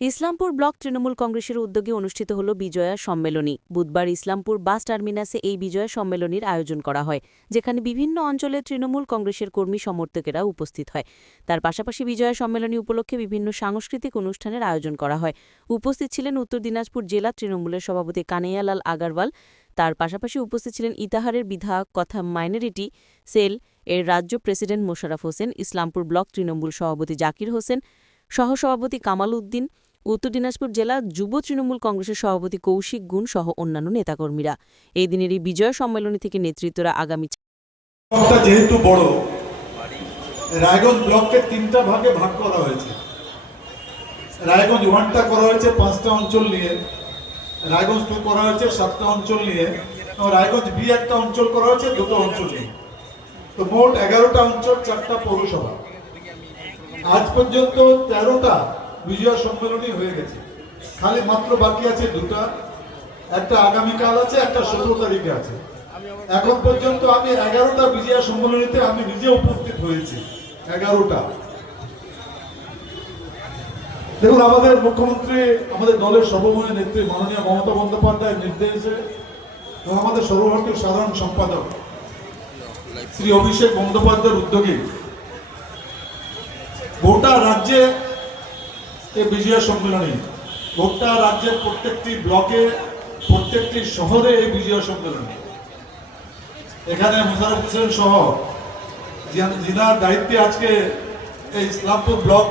Islampur block Trinamool কংগ্রেসের উদ্যোগে অনুষ্ঠিত হল বিজয়া সম্মেলনী। বুধবার ইসলামপুর বাস টার্মিনাসে এই বিজয়া সম্মেলনীর আয়োজন করা হয়, যেখানে বিভিন্ন অঞ্চলের তৃণমূল কংগ্রেসের কর্মী সমর্থকেরা উপস্থিত হয়। তার পাশাপাশি বিজয়া সম্মেলনী উপলক্ষে বিভিন্ন সাংস্কৃতিক অনুষ্ঠানের আয়োজন করা হয়। উপস্থিত ছিলেন উত্তর দিনাজপুর জেলা তৃণমূলের সভাপতি কানাইয়ালাল আগারওয়াল। তার পাশাপাশি উপস্থিত ছিলেন ইতাহারের বিধায়ক তথা মাইনরিটি সেল এর রাজ্য প্রেসিডেন্ট মোশাররফ হোসেন, ইসলামপুর ব্লক তৃণমূল সভাপতি জাকির হোসেন, সহসভাপতি কামাল উদ্দিন, উত্তর দিনাজপুর জেলা যুব তৃণমূল কংগ্রেসের সভাপতি কৌশিক গুণ সহ অন্যান্য নেতাকর্মীরা। এই দিনের এই বিজয় সম্মেলনী থেকে নেতৃত্বরা আগামী যেহেতু বড়, রায়গঞ্জ ব্লককে ৩টা ভাগে ভাগ করা হয়েছে। রায়গঞ্জ 1টা করা হয়েছে 5টা অঞ্চল নিয়ে, রায়গঞ্জ 2 করা হয়েছে 7টা অঞ্চল নিয়ে, এবং রায়গঞ্জ বি একটা অঞ্চল করা হয়েছে 2টা অঞ্চল নিয়ে। তো মোট 11টা অঞ্চল, 4টা পৌরসভা। আজ পর্যন্ত 13টা বিজয়া সম্মেলনী হয়ে গেছে। খালি মাত্র বাকি আছে 2টা, একটা আগামীকাল আছে, একটা 17 তারিখে আছে। এখন পর্যন্ত আমি 11টা বিজয়া সম্মেলনীতে আমি নিজে উপস্থিত হয়েছি। 11টা। দেখুন, আমাদের মুখ্যমন্ত্রী, আমাদের দলের সর্বময় নেত্রী মাননীয় মমতা বন্দ্যোপাধ্যায়ের নির্দেশে এবং আমাদের সর্বভারতীয় সাধারণ সম্পাদক শ্রী অভিষেক বন্দ্যোপাধ্যায়ের উদ্যোগে গোটা রাজ্যে এই বিজয়া সম্মেলনী, গোটা রাজ্যের প্রত্যেকটি ব্লকে, প্রত্যেকটি শহরে এই বিজয়া সম্মেলনী। এখানে মোশাররফ হোসেন সহ যিনার দায়িত্বে আজকে এই ইসলামপুর ব্লক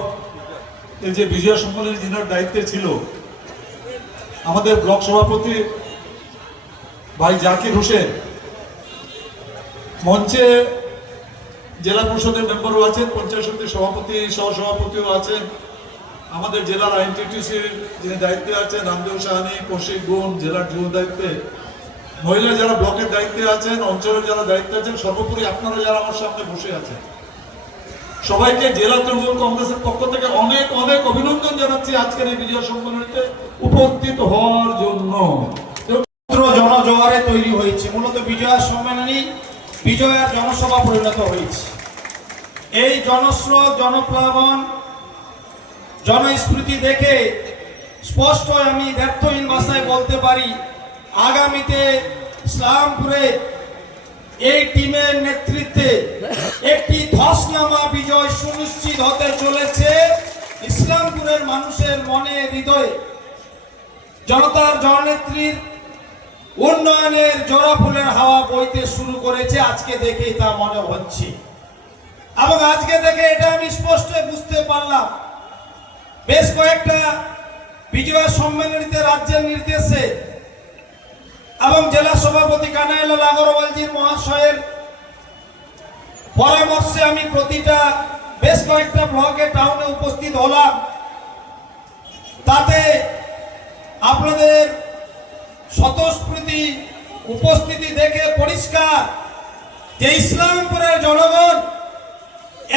এই যে বিজয়া সম্মেলনী যিনার দায়িত্বে ছিল, আমাদের ব্লক সভাপতি ভাই জাকির হোসেন, মঞ্চে জেলা পরিষদের মেম্বারও আছেন, পঞ্চায়েত সমিতির সভাপতি সহসভাপতিও আছেন, আমাদের জেলার আইনটিটিসির যিনি দায়িত্বে আছেন রামদেব সাহানি, কৌশিক গুণ জেলার যুব দায়িত্বে, মহিলা যারা ব্লকের দায়িত্বে আছেন, অঞ্চলের যারা দায়িত্বে আছেন, সর্বোপরি আপনারা যারা আমার সামনে বসে আছেন, সবাইকে জেলা তৃণমূল কংগ্রেসের পক্ষ থেকে অনেক অনেক অভিনন্দন জানাচ্ছি আজকের এই বিজয়া সম্মেলনীতে উপস্থিত হওয়ার জন্য। জনজোয়ারে তৈরি হয়েছে। মূলত বিজয়া সম্মেলনী বিজয়ার জনসভা পরিণত হয়েছে। এই জনস্রোত, জনপ্লাবন, জনস্ফূর্তি দেখে স্পষ্ট আমি ব্যর্থহীন ভাষায় বলতে পারি, আগামীতে ইসলামপুরে এই টিমের নেতৃত্বে একটি ধসনামা বিজয় সুনিশ্চিত হতে চলেছে। ইসলামপুরের মানুষের মনে, হৃদয়ে জনতার জননেত্রীর উন্নয়নের জোড়া ফুলের হাওয়া বইতে শুরু করেছে। আজকে দেখেই তা মনে হচ্ছে, এবং আজকে দেখে এটা আমি স্পষ্ট বুঝতে পারলাম। বেশ কয়েকটা বিজয়া সম্মেলনীতে রাজ্যের নির্দেশে এবং জেলা সভাপতি কানাইয়ালাল আগরওয়ালজির মহাশয়ের পরামর্শে আমি প্রতিটা বেশ কয়েকটা ব্লকে, টাউনে উপস্থিত হলাম। তাতে আপনাদের স্বতঃস্ফূর্তি উপস্থিতি দেখে পরিষ্কার যে ইসলামপুরের জনগণ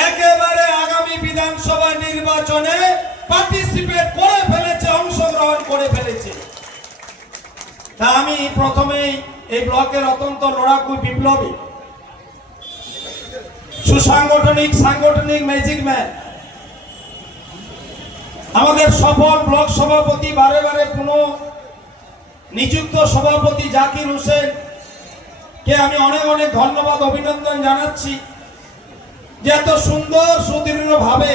একেবারে আগামী বিধানসভা নির্বাচনে পার্টিসিপেট করে ফেলেছে, অংশগ্রহণ করে ফেলেছে। তা আমি প্রথমেই এই ব্লকের অত্যন্ত লড়াকু বিপ্লবী, সাংগঠনিক ম্যাজিক ম্যান, আমাদের সফল ব্লক সভাপতি, বারে বারে পুনঃ নিযুক্ত সভাপতি জাকির হোসেন কে আমি অনেক অনেক ধন্যবাদ, অভিনন্দন জানাচ্ছি যে এত সুন্দর সুদৃঢ় ভাবে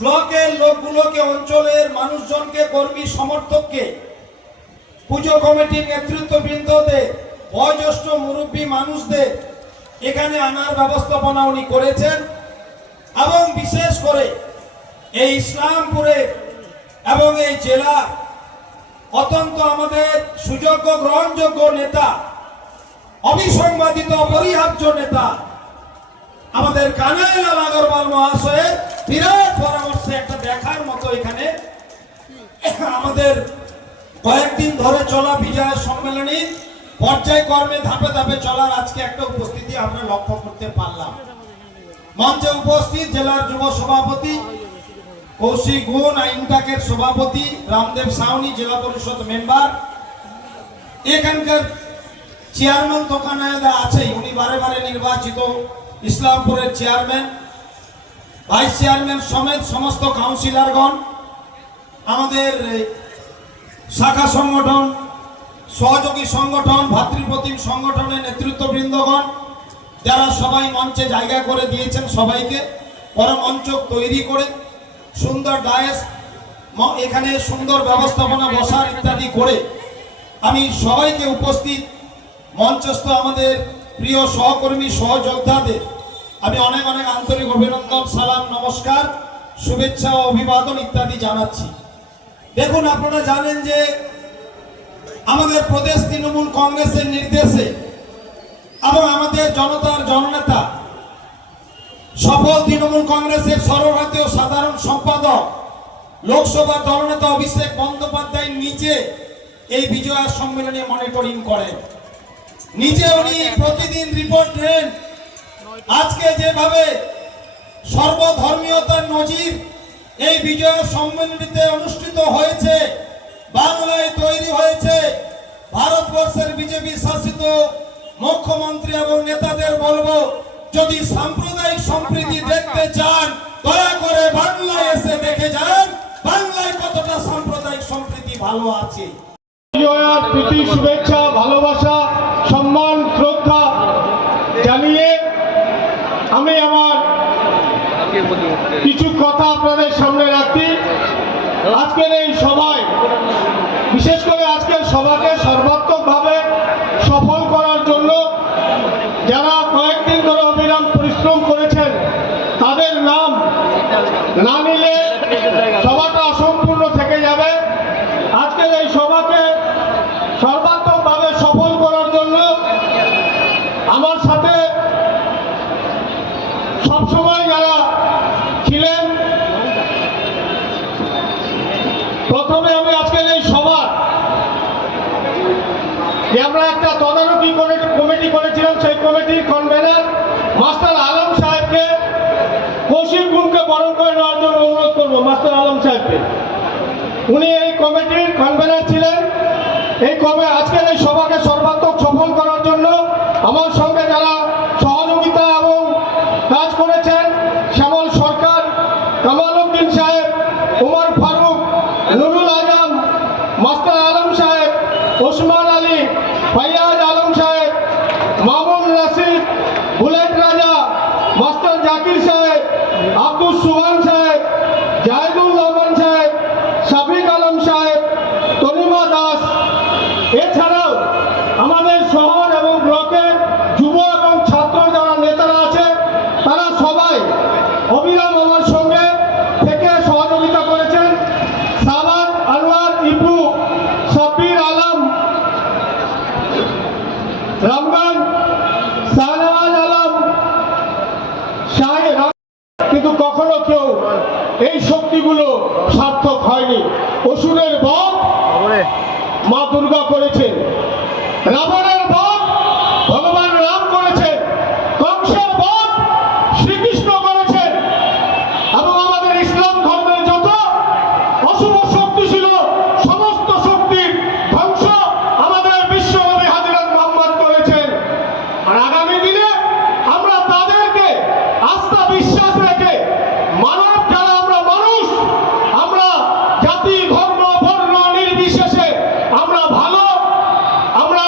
ব্লকের লোকগুলোকে, অঞ্চলের মানুষজনকে, কর্মী সমর্থককে, পুজো কমিটির নেতৃত্ববৃন্দদের, বয়োজ্যেষ্ঠ মুরব্বী মানুষদের এখানে আনার ব্যবস্থাপনা উনি করেছেন। এবং বিশেষ করে এই ইসলামপুরে এবং এই জেলা অত্যন্ত আমাদের সুযোগ্য, গ্রহণযোগ্য নেতা, অবিসংবাদিত অপরিহার্য নেতা আমাদের কানাইয়ালাল আগরওয়াল মহাশয়ের বিরাট পরামর্শে একটা দেখার মতো এখানে আমাদের কয়েকদিন ধরে চলা বিজয়া সম্মেলনী পর্যায়ক্রমে ধাপে ধাপে চলার আজকে একটা উপস্থিতি আমরা লক্ষ্য করতে পারলাম। মঞ্চে উপস্থিত জেলার যুব সভাপতি কৌশিক গুণ, ইনটাকের সভাপতি রামদেব সাউনি, জেলা পরিষদ মেম্বার, এখানকার চেয়ারম্যান তো কানাইয়াদা আছেই, উনি বারে বারে নির্বাচিত ইসলামপুরের চেয়ারম্যান, ভাইস চেয়ারম্যান সমেত সমস্ত কাউন্সিলরগণ, আমাদের শাখা সংগঠন, সহযোগী সংগঠন, ভাতৃপ্রতিম সংগঠনের নেতৃত্ববৃন্দগণ, যারা সবাই মঞ্চে জায়গা করে দিয়েছেন, সবাইকে পরমঞ্চ তৈরি করে সুন্দর ডায়েস, এখানে সুন্দর ব্যবস্থাপনা বসার ইত্যাদি করে আমি সবাইকে উপস্থিত মঞ্চস্থ আমাদের প্রিয় সহকর্মী সহযোদ্ধাদের আমি অনেক অনেক আন্তরিক অভিনন্দন, সালাম, নমস্কার, শুভেচ্ছা ও অভিবাদন ইত্যাদি জানাচ্ছি। দেখুন, আপনারা জানেন যে আমাদের প্রদেশ তৃণমূল কংগ্রেসের নির্দেশে এবং আমাদের জনতার জননেতা সফল তৃণমূল কংগ্রেসের সর্বভারতীয় সাধারণ সম্পাদক লোকসভা দলনেতা অভিষেক বন্দ্যোপাধ্যায় নিজে এই বিজয়া সম্মেলনে মনিটরিং করেন, নিজে উনি প্রতিদিন রিপোর্ট নেন। আজকে যেভাবে সর্বধর্মীয়তার নজির এই বিজয়া সম্মেলনীতে অনুষ্ঠিত হয়েছে, বাংলায় তৈরি হয়েছে, ভারতবর্ষের বিজেপি শাসিত মুখ্যমন্ত্রী এবং নেতাদের বলবো, যদি সাম্প্রদায়িক সম্প্রীতি দেখতে চান দয়া করে বাংলায় এসে দেখে যান বাংলায় কতটা সাম্প্রদায়িক সম্প্রীতি ভালো আছে। বিজয়ার প্রীতি, শুভেচ্ছা, ভালোবাসা, সম্মান, শ্রদ্ধা জানিয়ে আমি আমার কিছু কথা আপনাদের সামনে রাখি। আজকের এই সভায়, বিশেষ করে আজকের সভাকে সর্বাত্মকভাবে সফল করার জন্য যারা কয়েকদিন ধরে অবিরাম পরিশ্রম করেছেন, তাদের নাম না নিলে সভাটা অসম্পূর্ণ থেকে যাবে। আজকের এই সভাকে সর্বাত্মকভাবে সফল করার জন্য আমার সাথে সবসময় যারা ছিলেন, প্রথমে আমি আজকের এই সভা যে আমরা একটা তদারকি কমিটি করেছিলাম, সেই কমিটির কনভেনার মাস্টার আলম সাহেবকে কৌশিকপুরকে বরণ করে নেওয়ার জন্য অনুরোধ করবো। মাস্টার আলম সাহেবকে, উনি এই কমিটির কনভেনার ছিলেন। আজকের এই সভাকে সর্বাত্মক সফল করার জন্য আমার সঙ্গে যারা সহযোগিতা এবং কাজ করেছেন, শ্যামল সরকার, কামাল উদ্দিন সাহেব, উমর ফারুক, নুরুল আজম, মাস্টার আলম সাহেব, ওসমান আলী, ফাইয়াজ আলম সাহেব, মামুন রাশিদ, বুলেট রাজা, মাস্টার জাকির সাহেব, আব্দুল সুবহান সাহেব, জাহিদুল রহমান সাহেব, শাফিক আলম সাহেব, তনিমা দাস, এছাড়াও আমাদের শহর এবং ব্লকের যুব এবং ছাত্র যারা নেতারা আছে, তারা সবাই অবিরাম আমার সঙ্গে থেকে সহযোগিতা করেছেন। সাবাদ, আনোয়ার, ইপু, সাব্বির আলম, রামগান, শাহনওয়াজ আলম, শাহের, কিন্তু কখনো কেউ এই শক্তিগুলো সার্থক হয়নি। অসুরের বধ মা দুর্গা করেছেন, রাবণের বধ ভগবান রাম করেছেন, কংসের বধ শ্রীকৃষ্ণ করেছেন, এবং আমাদের ইসলাম ধর্মের যত অশুভ শক্তি ছিল সমস্ত শক্তির ধ্বংস আমাদের বিশ্বনবী হযরত মুহাম্মদ করেছেন। আর আগামী দিনে আমরা তাদেরকে আস্থা বিশ্বাস রেখে, মানব যারা আমরা মানুষ, আমরা জাতি ধর্ম বর্ণ নির্বিশেষে আমরা ভালো, আমরা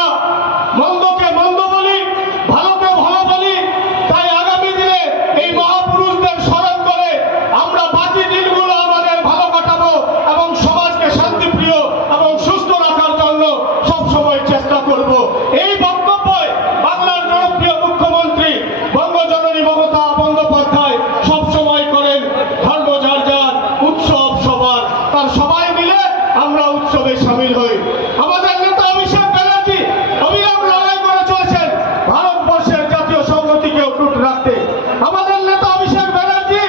মন্দকে মন্দ বলি, ভালোকে ভালো বলি। তাই আগামী দিনে এই মহাপুরুষদের স্মরণ করে আমরা বাকি দিনগুলো আমাদের ভালো কাটাবো এবং সমাজকে শান্তিপ্রিয় এবং সুস্থ রাখার জন্য সবসময় চেষ্টা করব। এই বক্তব্যে বাংলার জনপ্রিয় মুখ্যমন্ত্রী বঙ্গজননী মমতা বন্দ্যোপাধ্যায় সবসময় করেন, ধর্ম যার যার, উৎসব সবার, তার সবাই মিলে আমরা উৎসবে সামিল হই। আমাদের নেতা অভিষেক ব্যানার্জি অবিরাম লড়াই করে চলেছেন ভারতবর্ষের জাতীয় সংহতিকে অটুট রাখতে। আমাদের নেতা অভিষেক ব্যানার্জি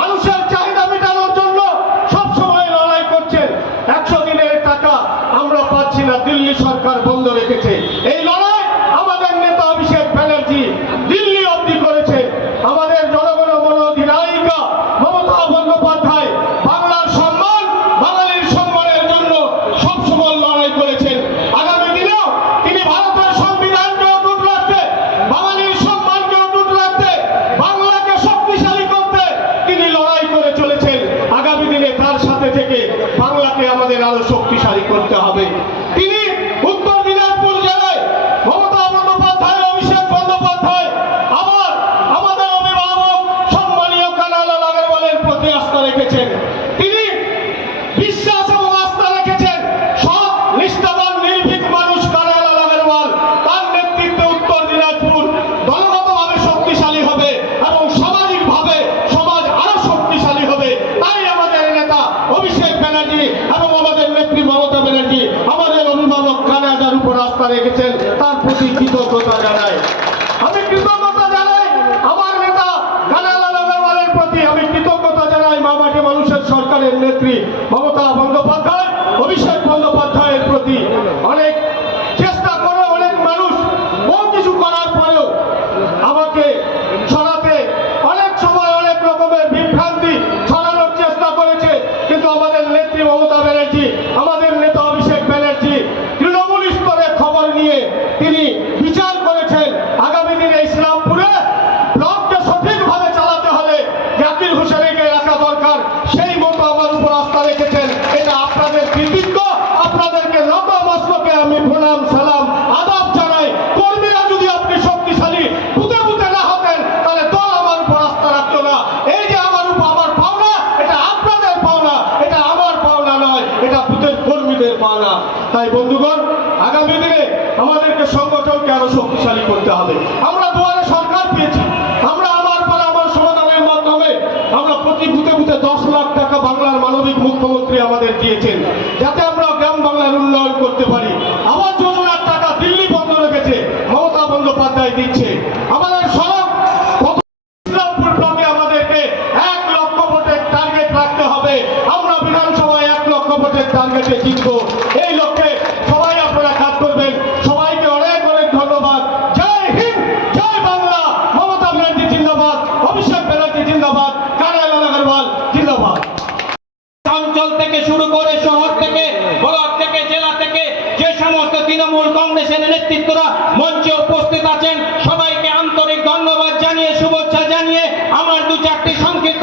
মানুষের চাহিদা মেটানোর জন্য সবসময় লড়াই করছেন। 100 দিনের টাকা আমরা পাচ্ছি না, দিল্লি সরকার বন্ধ রেখেছে। এই লড়াই আমাদের নেতা অভিষেক ব্যানার্জি দিল্লি অবধি করেছে। আমাদের জনগণ মন অধিনায়িকা মমতা বন্দ্যোপাধ্যায় বাংলার সম্মান, বাঙালির সম্মানের জন্য সবসময় লড়াই করেছেন। আগামী দিনেও তিনি ভারতের সংবিধানকে অটুট রাখতে, বাঙালির সম্মানকে অটুট রাখতে, বাংলাকে শক্তিশালী করতে তিনি লড়াই করে চলেছেন। আগামী দিনে তার সাথে থেকে বাংলা আরো শক্তিশালী করতে হবে। তিনি উত্তর দিনাজপুর জেলায় মমতা বন্দ্যোপাধ্যায়, অভিষেক বন্দ্যোপাধ্যায়, আবার আমাদের অভিভাবক সম্মানীয় কানাইলাল আগরওয়ালের প্রতি আস্থা রেখেছেন। তিনি বিশ্বাস এবং আস্থা রেখেছেন সৎ নিষ্ঠাবান নির্ভীক মানুষ কানাইলাল আগরওয়াল। তার নেতৃত্বে উত্তর দিনাজপুর দলগতভাবে শক্তিশালী হবে এবং সামাজিকভাবে সমাজ আরো শক্তিশালী হবে। তাই আমাদের নেতা অভিষেক ব্যানার্জি এবং আমাদের নেত্রী মমতা ব্যানার্জি আমাদের অভিভাবক কানাইলার উপর আস্থা রেখেছেন, তার প্রতি কৃতজ্ঞতা জানাই। আমি কৃতজ্ঞতা জানাই আমার নেতা কানাইলাল আগরওয়ালের প্রতি। আমি কৃতজ্ঞতা জানাই মামাটি মানুষের সরকারের নেত্রী মমতা বন্দ্যোপাধ্যায়, অভিষেক বন্দ্যোপাধ্যায়ের প্রতি। অনেক চেষ্টা করে অনেক মানুষ বহু কিছু করার পরেও আমাকে ছড়াতে অনেক সময় অনেক রকমের বিভ্রান্তি ছড়ানোর চেষ্টা করেছে, কিন্তু আমাদের নেত্রী মমতা ব্যানার্জি, আমাদের নেতা অভিষেক ব্যানার্জি তৃণমূল স্তরে খবর নিয়ে তিনি বিচার করেছেন। আগামী দিনে ইসলামপুরে ব্লককে সঠিকভাবে চালাতে হলে জাকির হোসেনকে রাখা দরকার, সেই মতো আমার উপর আস্থা রেখেছেন। এটা আপনাদের কৃতিত্ব, আপনাদেরকে নত মস্তকে আমি প্রণাম সালাম আদাব জানাই। কর্মীরা যদি আপনি শক্তিশালী বুতে বুতে না হতেন তাহলে দল আমার উপর আস্থা রাখতো না। এই যে আমার উপর আমার পাওনা, এটা আপনাদের পাওনা, এটা আমার পাওনা নয়, এটা বুথের কর্মীদের পাওনা। তাই বন্ধুগণ, আগামী দিনে আমাদেরকে সংগঠনকে আরো শক্তিশালী করতে হবে। আমরা দুয়ারে সরকার পেয়েছি, আমরা আমার পর আমার সমাধানের মাধ্যমে আমরা প্রতি বুথে বুথে 10 লাখ টাকা বাংলার মানবিক মুখ্যমন্ত্রী আমাদের দিয়েছেন, যাতে আমরা গ্রাম বাংলার উন্নয়ন করতে পারি। আবাস যোজনার টাকা দিল্লি বন্ধ রেখেছে, মমতা বন্দ্যোপাধ্যায় দিচ্ছে। আমাদের সড়ক ইসলামপুর ব্লকে আমাদেরকে 1 লক্ষ ভোটের টার্গেট রাখতে হবে। আমরা বিধানসভায় 1 লক্ষ ভোটের টার্গেটে জিতবো। এই লক্ষ্যে সবাই আপনারা কাজ করবেন। সবাইকে অনেক অনেক ধন্যবাদ। জয় হিন্দ, জয় বাংলা। মমতা ব্যানার্জি জিন্দাবাদ, অভিষেক ব্যানার্জি জিন্দাবাদ, কানাইলাল আগরওয়াল জিন্দাবাদ। অঞ্চল থেকে শুরু করে শহর থেকে, ব্লক থেকে, জেলা থেকে যে সমস্ত তৃণমূল কংগ্রেসের নেতৃত্বরা মঞ্চে উপস্থিত আছেন, সবাইকে আন্তরিক ধন্যবাদ জানিয়ে, শুভেচ্ছা জানিয়ে আমার 2-4টি সংক্ষিপ্ত